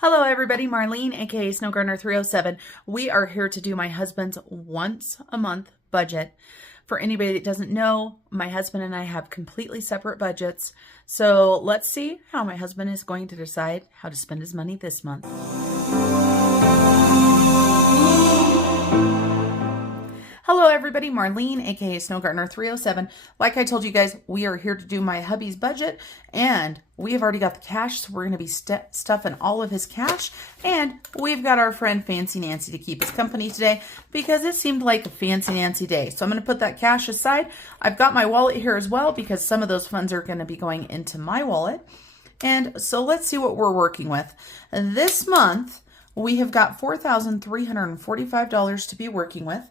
Hello everybody, Marlene, aka Snow Gardener 307. We are here to do my husband's once a month budget. For anybody that doesn't know, my husband and I have completely separate budgets. So let's see how my husband is going to decide how to spend his money this month. Hello everybody, Marlene, aka Snow Gardener 307. Like I told you guys, we are here to do my hubby's budget, and we have already got the cash, so we're going to be stuffing all of his cash, and we've got our friend Fancy Nancy to keep us company today because it seemed like a Fancy Nancy day. So I'm going to put that cash aside. I've got my wallet here as well because some of those funds are going to be going into my wallet. And so let's see what we're working with. This month, we have got $4,345 to be working with.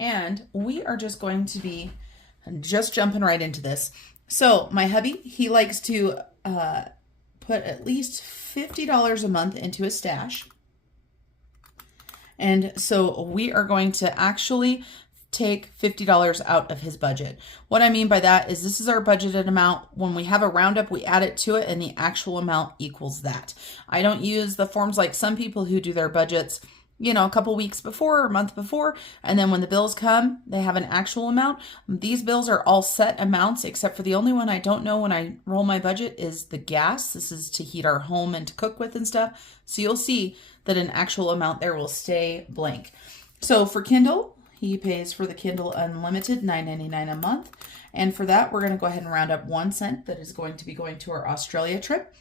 And we are just going to be just jumping right into this. So my hubby, he likes to put at least $50 a month into his stash. And so we are going to actually take $50 out of his budget. What I mean by that is this is our budgeted amount. When we have a roundup, we add it to it and the actual amount equals that. I don't use the forms like some people who do their budgets, you know, a couple weeks before or a month before, and then when the bills come, they have an actual amount. These bills are all set amounts, except for the only one I don't know when I roll my budget is the gas. This is to heat our home and to cook with and stuff. So you'll see that an actual amount there will stay blank. So for Kindle, he pays for the Kindle Unlimited $9.99 a month. And for that, we're going to go ahead and round up 1 cent that is going to be going to our Australia trip.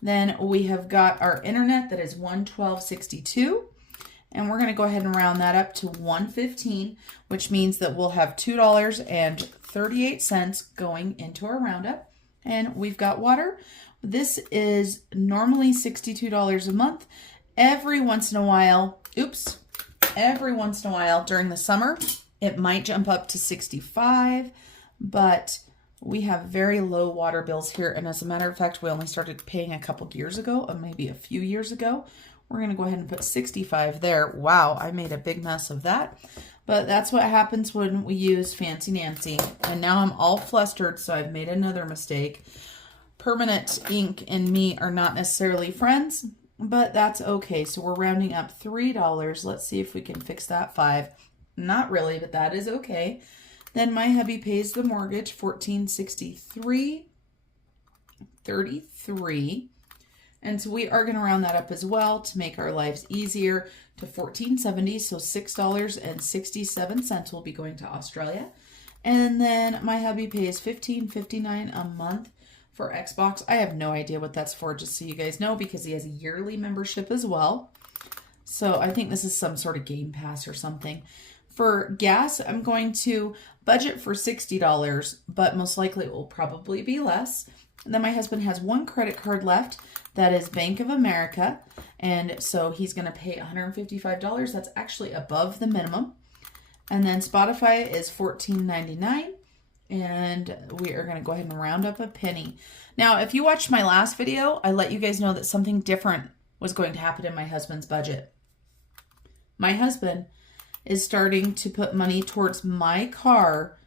Then we have got our internet that is $112.62. And we're going to go ahead and round that up to $115, which means that we'll have $2.38 going into our roundup. And we've got water. This is normally $62 a month. Every once in a while during the summer, it might jump up to $65, but we have very low water bills here. And as a matter of fact, we only started paying a couple years ago, or maybe a few years ago. We're going to go ahead and put 65 there. Wow, I made a big mess of that. But that's what happens when we use Fancy Nancy. And now I'm all flustered, so I've made another mistake. Permanent ink and me are not necessarily friends, but that's okay. So we're rounding up $3. Let's see if we can fix that 5. Not really, but that is okay. Then my hubby pays the mortgage, $1463.33. And so we are going to round that up as well to make our lives easier to $14.70. So $6.67 will be going to Australia. And then my hubby pays $15.59 a month for Xbox. I have no idea what that's for, just so you guys know, because he has a yearly membership as well. So I think this is some sort of Game Pass or something. For gas, I'm going to budget for $60, but most likely it will probably be less. And then my husband has 1 credit card left. That is Bank of America. And so he's going to pay $155. That's actually above the minimum. And then Spotify is $14.99. And we are going to go ahead and round up a penny. Now, if you watched my last video, I let you guys know that something different was going to happen in my husband's budget. My husband is starting to put money towards my car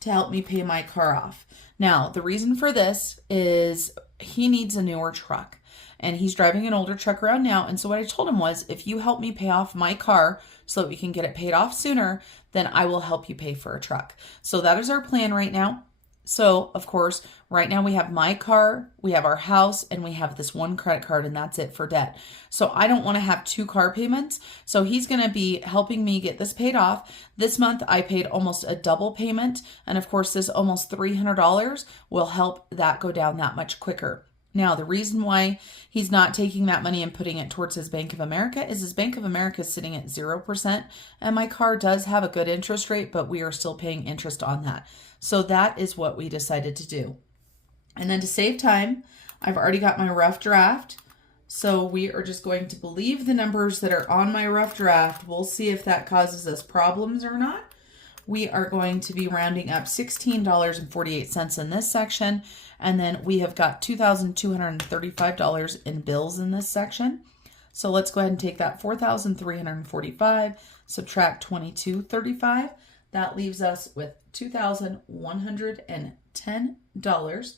to help me pay my car off. Now, the reason for this is he needs a newer truck. And he's driving an older truck around now. And so what I told him was, if you help me pay off my car so that we can get it paid off sooner, then I will help you pay for a truck. So that is our plan right now. So, of course, right now we have my car, we have our house, and we have this 1 credit card, and that's it for debt. So I don't want to have 2 car payments. So he's going to be helping me get this paid off. This month I paid almost a double payment. And of course, this almost $300 will help that go down that much quicker. Now, the reason why he's not taking that money and putting it towards his Bank of America is his Bank of America is sitting at 0%. And my car does have a good interest rate, but we are still paying interest on that. So that is what we decided to do. And then to save time, I've already got my rough draft. So we are just going to believe the numbers that are on my rough draft. We'll see if that causes us problems or not. We are going to be rounding up $16.48 in this section. And then we have got $2,235 in bills in this section. So let's go ahead and take that $4,345, subtract $22.35. That leaves us with $2,110.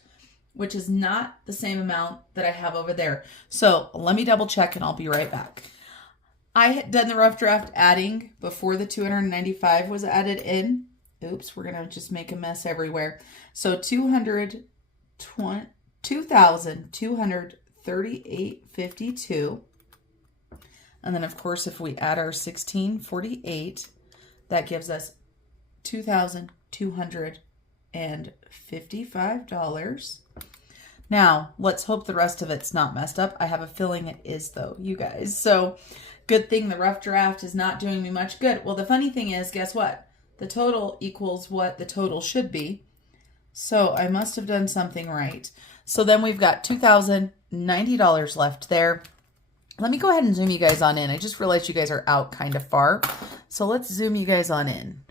which is not the same amount that I have over there. So let me double check and I'll be right back. I had done the rough draft adding before the 295 was added in. Oops, we're going to just make a mess everywhere. So 2,238.52. And then of course, if we add our 1648, that gives us $2,255. Now, let's hope the rest of it's not messed up. I have a feeling it is though, you guys. So good thing the rough draft is not doing me much good. Well, the funny thing is, guess what? The total equals what the total should be. So I must have done something right. So then we've got $2,090 left there. Let me go ahead and zoom you guys on in. I just realized you guys are out kind of far. So let's zoom you guys on in.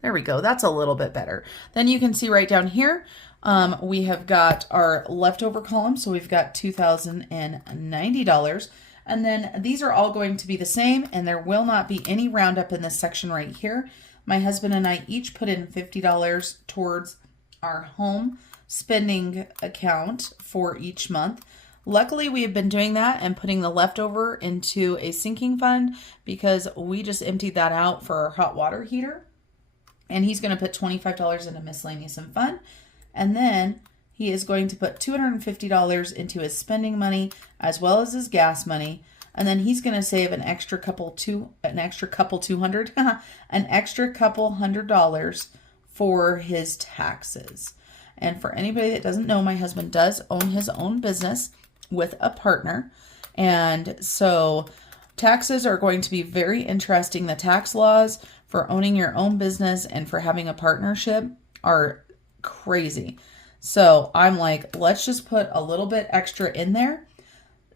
There we go. That's a little bit better. Then you can see right down here, we have got our leftover column. So we've got $2,090. And then these are all going to be the same, and there will not be any roundup in this section right here. My husband and I each put in $50 towards our home spending account for each month. Luckily, we have been doing that and putting the leftover into a sinking fund because we just emptied that out for our hot water heater. And he's going to put $25 in a miscellaneous and fun. And then he is going to put $250 into his spending money as well as his gas money. And then he's going to save an extra couple $100 for his taxes. And for anybody that doesn't know, my husband does own his own business with a partner. And so taxes are going to be very interesting. The tax laws for owning your own business and for having a partnership are crazy. So I'm like, let's just put a little bit extra in there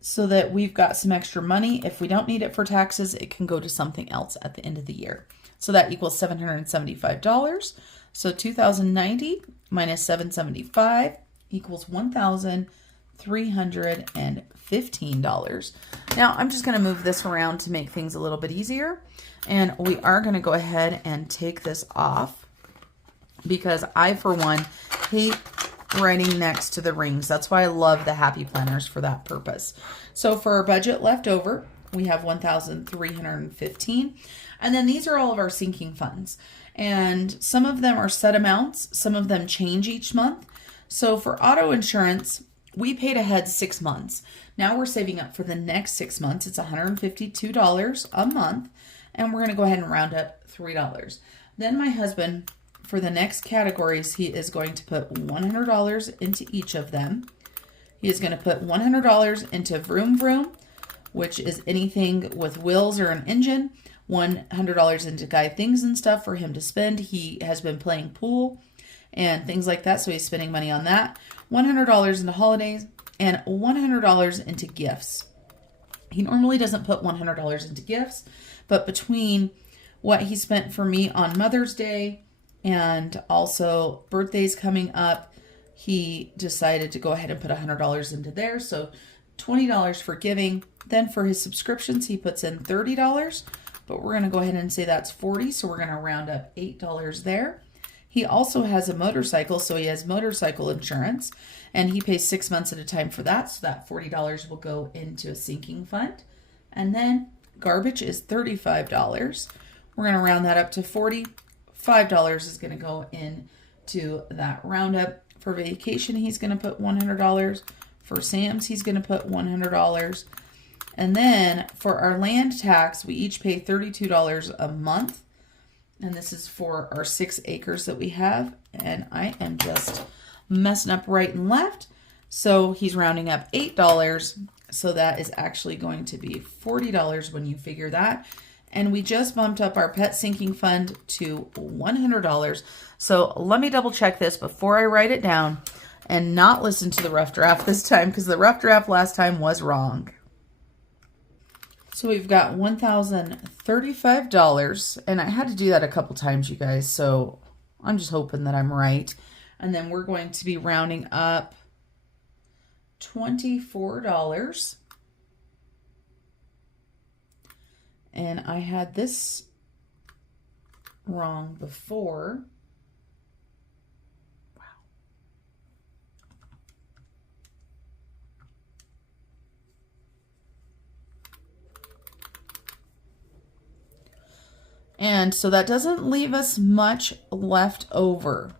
so that we've got some extra money. If we don't need it for taxes, it can go to something else at the end of the year. So that equals $775. So 2,090 minus 775 equals $1,315. Now I'm just going to move this around to make things a little bit easier. And we are going to go ahead and take this off because I, for one, hate writing next to the rings. That's why I love the happy planners for that purpose. So for our budget left over, we have 1,315. And then these are all of our sinking funds. And some of them are set amounts. Some of them change each month. So for auto insurance, we paid ahead 6 months. Now we're saving up for the next 6 months. It's $152 a month. And we're going to go ahead and round up $3. Then my husband, for the next categories, he is going to put $100 into each of them. He is going to put $100 into Vroom Vroom, which is anything with wheels or an engine. $100 into Guy Things and stuff for him to spend. He has been playing pool and things like that, so he's spending money on that. $100 into holidays and $100 into gifts. He normally doesn't put $100 into gifts, but between what he spent for me on Mother's Day and also birthdays coming up, he decided to go ahead and put $100 into there. So $20 for giving. Then for his subscriptions, he puts in $30, but we're going to go ahead and say that's $40. So we're going to round up $8 there. He also has a motorcycle, so he has motorcycle insurance, and he pays 6 months at a time for that. So that $40 will go into a sinking fund. And then garbage is $35. We're going to round that up to $40. $5 is going to go into that roundup. For vacation, he's going to put $100. For Sam's, he's going to put $100. And then for our land tax, we each pay $32 a month. And this is for our 6 acres that we have. And I am just messing up right and left. So he's rounding up $8. So that is actually going to be $40 when you figure that. And we just bumped up our pet sinking fund to $100. So let me double check this before I write it down and not listen to the rough draft this time, because the rough draft last time was wrong. So we've got $1,035, and I had to do that a couple times, you guys, so I'm just hoping that I'm right. And then we're going to be rounding up $24. And I had this wrong before. Why And so that doesn't leave us much left over.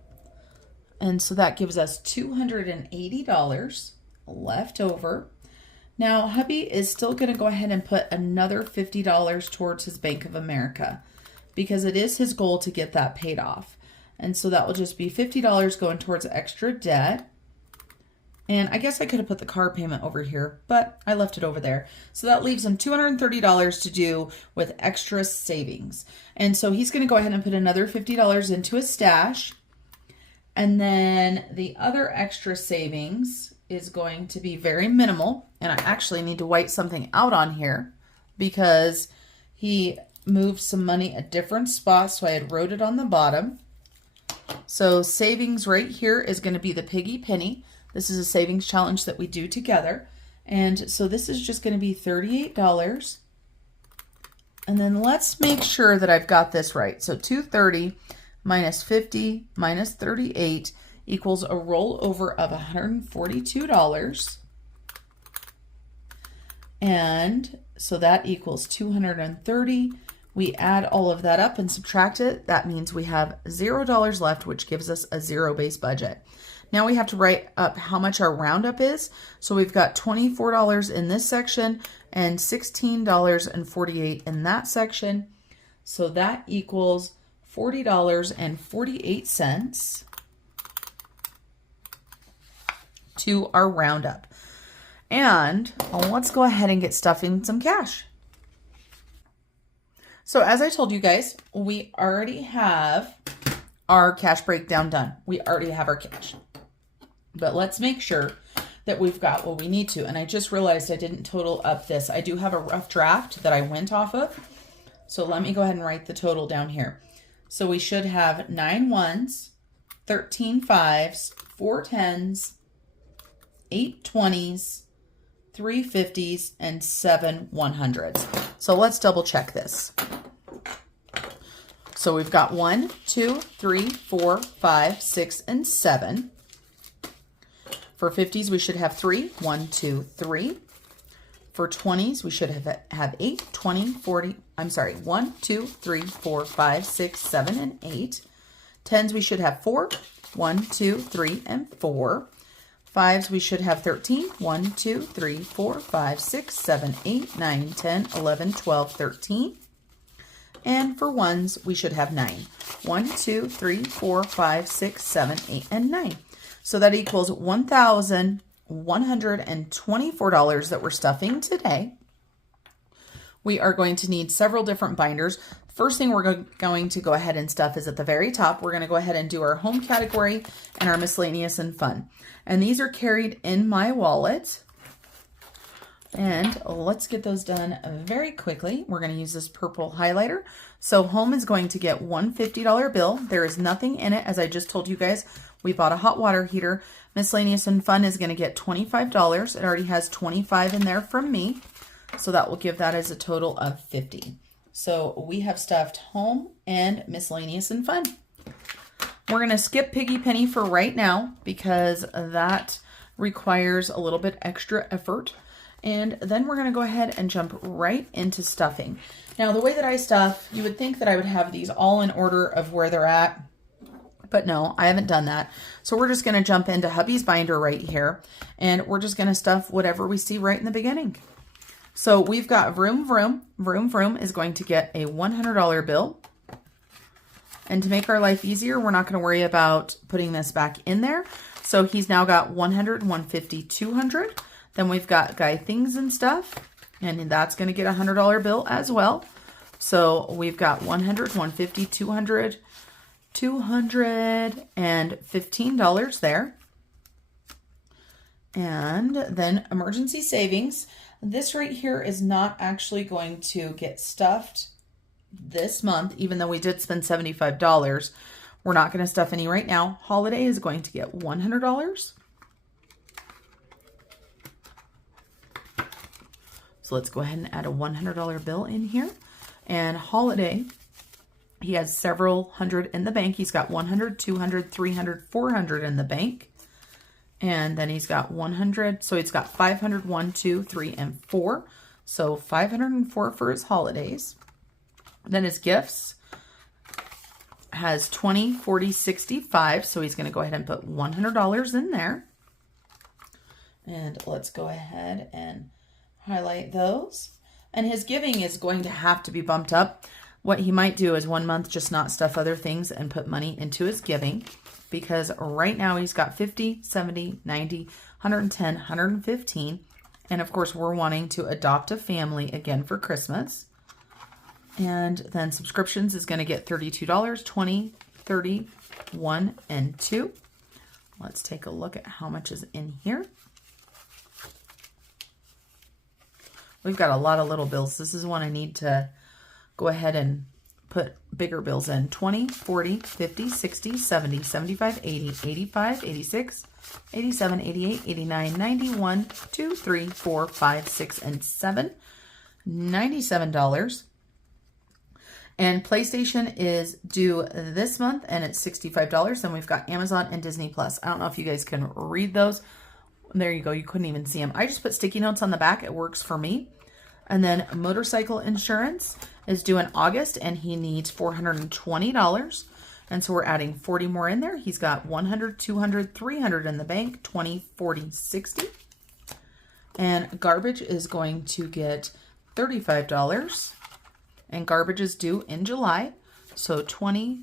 And so that gives us $280 left over. Now, hubby is still going to go ahead and put another $50 towards his Bank of America because it is his goal to get that paid off. And so that will just be $50 going towards extra debt. And I guess I could have put the car payment over here, but I left it over there. So that leaves him $230 to do with extra savings. And so he's going to go ahead and put another $50 into his stash. And then the other extra savings is going to be very minimal. And I actually need to white something out on here because he moved some money at different spots. So I had wrote it on the bottom. So savings right here is going to be the piggy penny. This is a savings challenge that we do together. And so this is just going to be $38. And then let's make sure that I've got this right. So 230 minus 50 minus 38 equals a rollover of $142. And so that equals 230. We add all of that up and subtract it. That means we have $0 left, which gives us a zero base budget. Now we have to write up how much our roundup is. So we've got $24 in this section and $16.48 in that section. So that equals $40.48 to our roundup. And let's go ahead and get stuffing some cash. So as I told you guys, we already have our cash breakdown done. We already have our cash. But let's make sure that we've got what we need to. And I just realized I didn't total up this. I do have a rough draft that I went off of. So let me go ahead and write the total down here. So we should have 9 ones, 13 fives, 4 tens, 8 20s, 3 50s, and 7 100s. So let's double check this. So we've got 1, 2, 3, 4, 5, 6, and 7. For 50s, we should have 3. 1, 2, 3. For 20s, we should have 8, 20, 40. I'm sorry, 1, 2, 3, 4, 5, 6, 7, and 8. 10s, we should have 4. 1, 2, 3, and 4. 5s, we should have 13. 1, 2, 3, 4, 5, 6, 7, 8, 9, 10, 11, 12, 13. And for 1s, we should have 9. 1, 2, 3, 4, 5, 6, 7, 8, and 9. So that equals $1,124 that we're stuffing today. We are going to need several different binders. First thing we're going to go ahead and stuff is at the very top. We're going to go ahead and do our home category and our miscellaneous and fun. And these are carried in my wallet. And let's get those done very quickly. We're going to use this purple highlighter. So home is going to get one $50 bill. There is nothing in it. As I just told you guys, we bought a hot water heater. Miscellaneous and fun is going to get $25. It already has 25 in there from me. So that will give that as a total of 50. So we have stuffed home and miscellaneous and fun. We're going to skip Piggy Penny for right now because that requires a little bit extra effort. And then we're going to go ahead and jump right into stuffing. Now, the way that I stuff, you would think that I would have these all in order of where they're at. But no, I haven't done that. So we're just going to jump into hubby's binder right here. And we're just going to stuff whatever we see right in the beginning. So we've got Vroom Vroom. Vroom Vroom is going to get a $100 bill. And to make our life easier, we're not going to worry about putting this back in there. So he's now got 100, 150, 200. Then we've got Guy Things and Stuff. And that's going to get a $100 bill as well. So we've got 100, 150, 200, $215 there. And then emergency savings. This right here is not actually going to get stuffed this month, even though we did spend $75. We're not going to stuff any right now. Holiday is going to get $100. So let's go ahead and add a $100 bill in here. And Holiday, he has several hundred in the bank. He's got 100, 200, 300, 400 in the bank. And then he's got 100. So he's got 500, 1, 2, 3, and 4. So 504 for his holidays. Then his gifts. has 20, 40, 65. So he's going to go ahead and put $100 in there. And let's go ahead and highlight those. And his giving is going to have to be bumped up. What he might do is 1 month just not stuff other things and put money into his giving, because right now he's got 50, 70, 90, 110, 115. And of course, we're wanting to adopt a family again for Christmas. And then subscriptions is going to get $32, 20, 30, 1, and 2. Let's take a look at how much is in here. We've got a lot of little bills. This is one I need to go ahead and put bigger bills in. 20, 40, 50, 60, 70, 75, 80, 85, 86, 87, 88, 89, 91, 2, 3, 4, 5, 6, and 7. $97. And PlayStation is due this month, and it's $65. Then we've got Amazon and Disney Plus. I don't know if you guys can read those. There you go. You couldn't even see them. I just put sticky notes on the back. It works for me. And then motorcycle insurance is due in August, and he needs $420. And so we're adding 40 more in there. He's got 100, 200, 300 in the bank, 20, 40, 60. And garbage is going to get $35. And garbage is due in July. So 20,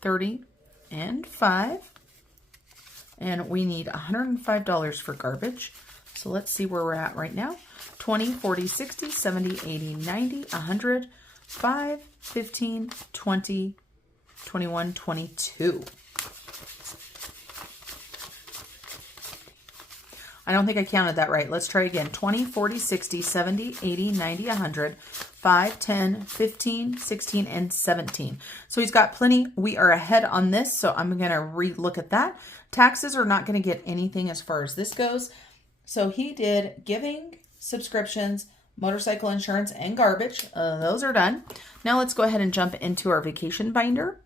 30, and 5. And we need $105 for garbage. So let's see where we're at right now. 20, 40, 60, 70, 80, 90, 100, 5, 15, 20, 21, 22. I don't think I counted that right. Let's try again. 20, 40, 60, 70, 80, 90, 100, 5, 10, 15, 16, and 17. So he's got plenty. We are ahead on this, so I'm going to re-look at that. Taxes are not going to get anything as far as this goes. So he did giving, subscriptions, motorcycle insurance, and garbage. Those are done. Now let's go ahead and jump into our vacation binder.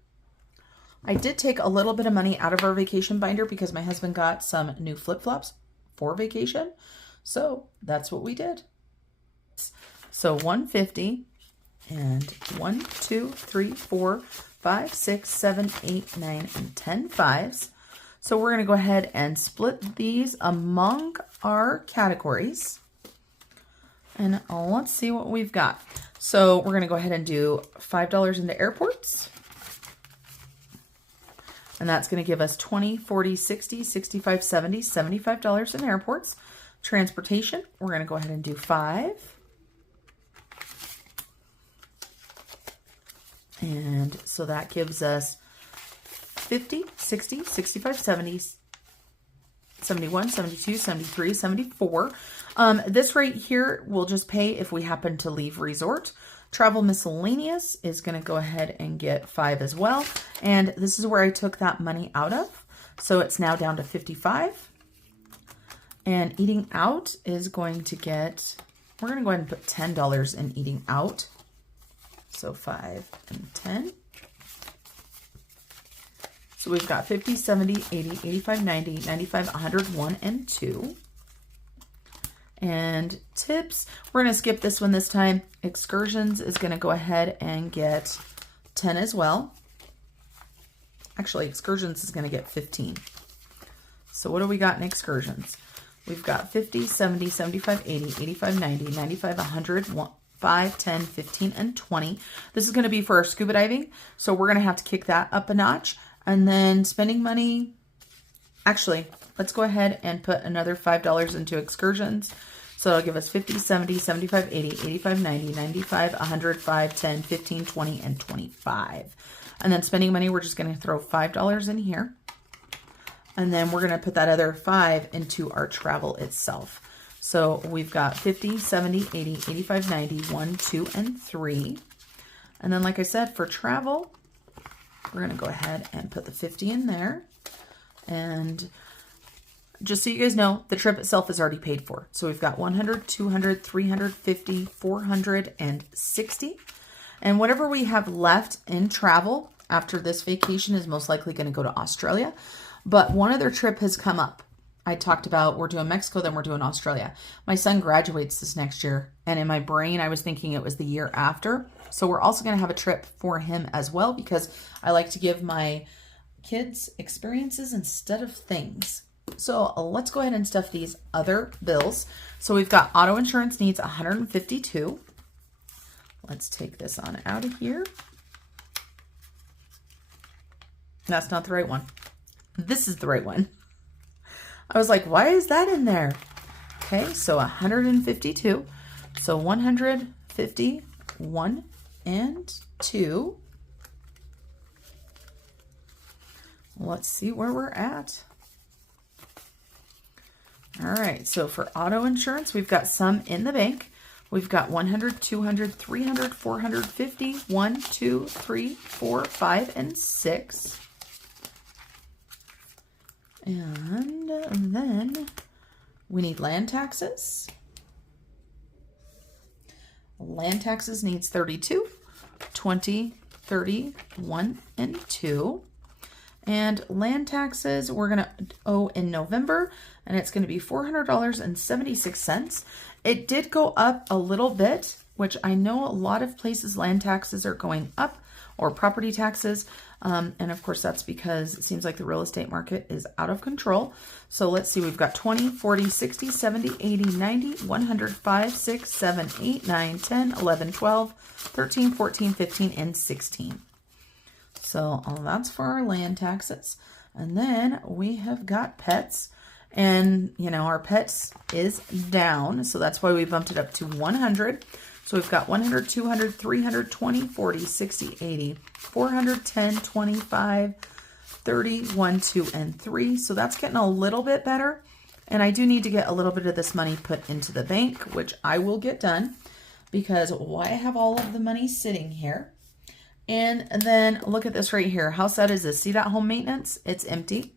I did take a little bit of money out of our vacation binder because my husband got some new flip-flops for vacation. So that's what we did. So 150 and 1, 2, 3, 4, 5, 6, 7, 8, 9, and 10 fives. So we're going to go ahead and split these among our categories. And let's see what we've got. So we're going to go ahead and do $5 into airports. And that's going to give us 20, 40, 60, 65, 70, $75 in airports. Transportation, we're going to go ahead and do 5. And so that gives us 50, 60, 65, 70, 71, 72, 73, 74. This right here will just pay if we happen to leave resort. Travel miscellaneous is going to go ahead and get 5 as well. And this is where I took that money out of. So it's now down to 55. And eating out is going to get, we're going to go ahead and put $10 in eating out. So 5 and 10. So we've got 50, 70, 80, 85, 90, 95, 100, 1, and 2. And tips, we're going to skip this one this time. Excursions is going to go ahead and get 10 as well. Actually, excursions is going to get 15. So what do we got in excursions? We've got 50, 70, 75, 80, 85, 90, 95, 100, 5, 10, 15, and 20. This is going to be for our scuba diving. So we're going to have to kick that up a notch. And then spending money, actually, let's go ahead and put another $5 into excursions. So it'll give us 50, 70, 75, 80, 85, 90, 95, 100, 5, 10, 15, 20, and 25. And then spending money, we're just going to throw $5 in here. And then we're going to put that other 5 into our travel itself. So we've got 50, 70, 80, 85, 90, 1, 2, and 3. And then like I said, for travel, we're going to go ahead and put the 50 in there. And just so you guys know, the trip itself is already paid for. So we've got 100, 200, 350, 460. And whatever we have left in travel after this vacation is most likely going to go to Australia. But one other trip has come up. I talked about we're doing Mexico, then we're doing Australia. My son graduates this next year, and in my brain, I was thinking it was the year after. So we're also going to have a trip for him as well, because I like to give my kids experiences instead of things. So let's go ahead and stuff these other bills. So we've got auto insurance needs $152. Let's take this on out of here. That's not the right one. This is the right one. I was like, why is that in there? Okay, so 152. So 151 and 2. Let's see where we're at. All right, so for auto insurance, we've got some in the bank. We've got 100, 200, 300, 450, 1, 2, 3, 4, 5, and 6. And then we need land taxes. Land taxes needs 32, 20, 30, 1, and 2. And land taxes we're going to owe in November, and it's going to be $400.76. It did go up a little bit, which I know a lot of places land taxes are going up, or property taxes. And of course, that's because it seems like the real estate market is out of control. So let's see, we've got 20, 40, 60, 70, 80, 90, 100, 5, 6, 7, 8, 9, 10, 11, 12, 13, 14, 15, and 16. So that's for our land taxes. And then we have got pets. And, you know, our pets is down. So that's why we bumped it up to 100. So we've got 100, 200, 300, 20, 40, 60, 80, 410, 25, 30, 1, 2, and 3. So that's getting a little bit better. And I do need to get a little bit of this money put into the bank, which I will get done, because why have all of the money sitting here? And then look at this right here. How sad is this? See that home maintenance? It's empty.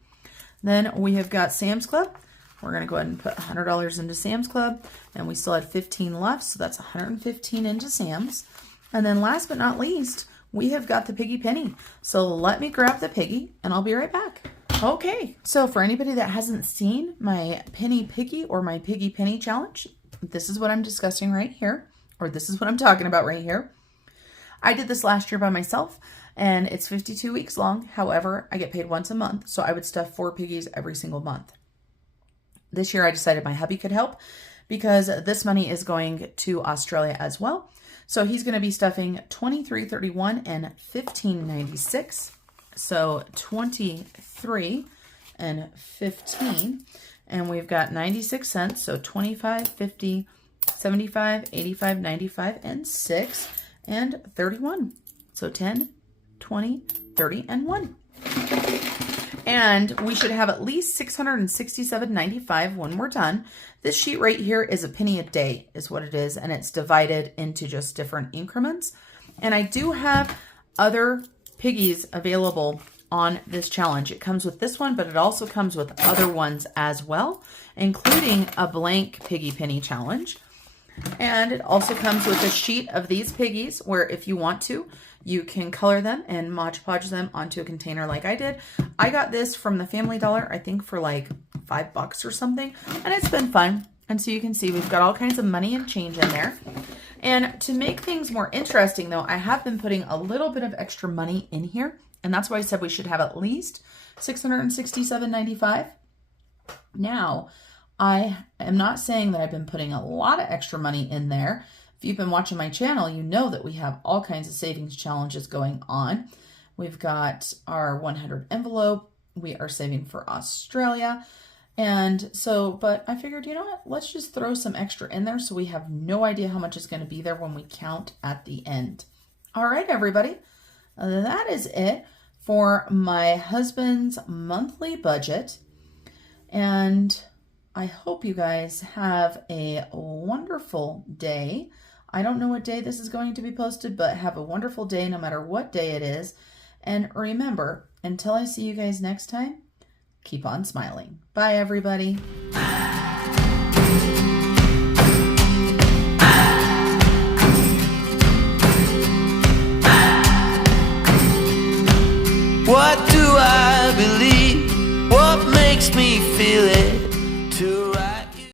Then we have got Sam's Club. We're going to go ahead and put $100 into Sam's Club, and we still had 15 left, so that's 115 into Sam's. And then last but not least, we have got the piggy penny. So let me grab the piggy, and I'll be right back. Okay, so for anybody that hasn't seen my penny piggy or my piggy penny challenge, this is what I'm discussing right here, or this is what I'm talking about right here. I did this last year by myself, and it's 52 weeks long. However, I get paid once a month, so I would stuff 4 piggies every single month. This year I decided my hubby could help, because this money is going to Australia as well. So he's going to be stuffing 23.31 and 15.96. So 23 and 15, and we've got 96 cents. So 25, 50, 75, 85, 95, and 6, and 31. So 10, 20, 30, and 1. And we should have at least $667.95 when we're done. This sheet right here is a penny a day is what it is, and it's divided into just different increments. And I do have other piggies available on this challenge. It comes with this one, but it also comes with other ones as well, including a blank piggy penny challenge. And it also comes with a sheet of these piggies where, if you want to, you can color them and Mod Podge them onto a container like I did. I got this from the Family Dollar, I think for like $5 or something, and it's been fun. And so you can see we've got all kinds of money and change in there. And to make things more interesting though, I have been putting a little bit of extra money in here, and that's why I said we should have at least $667.95. Now, I am not saying that I've been putting a lot of extra money in there. If you've been watching my channel, you know that we have all kinds of savings challenges going on. We've got our 100 envelope. We are saving for Australia. And so, but I figured, you know what? Let's just throw some extra in there so we have no idea how much is going to be there when we count at the end. All right, everybody. That is it for my husband's monthly budget. And I hope you guys have a wonderful day. I don't know what day this is going to be posted, but have a wonderful day no matter what day it is. And remember, until I see you guys next time, keep on smiling. Bye, everybody.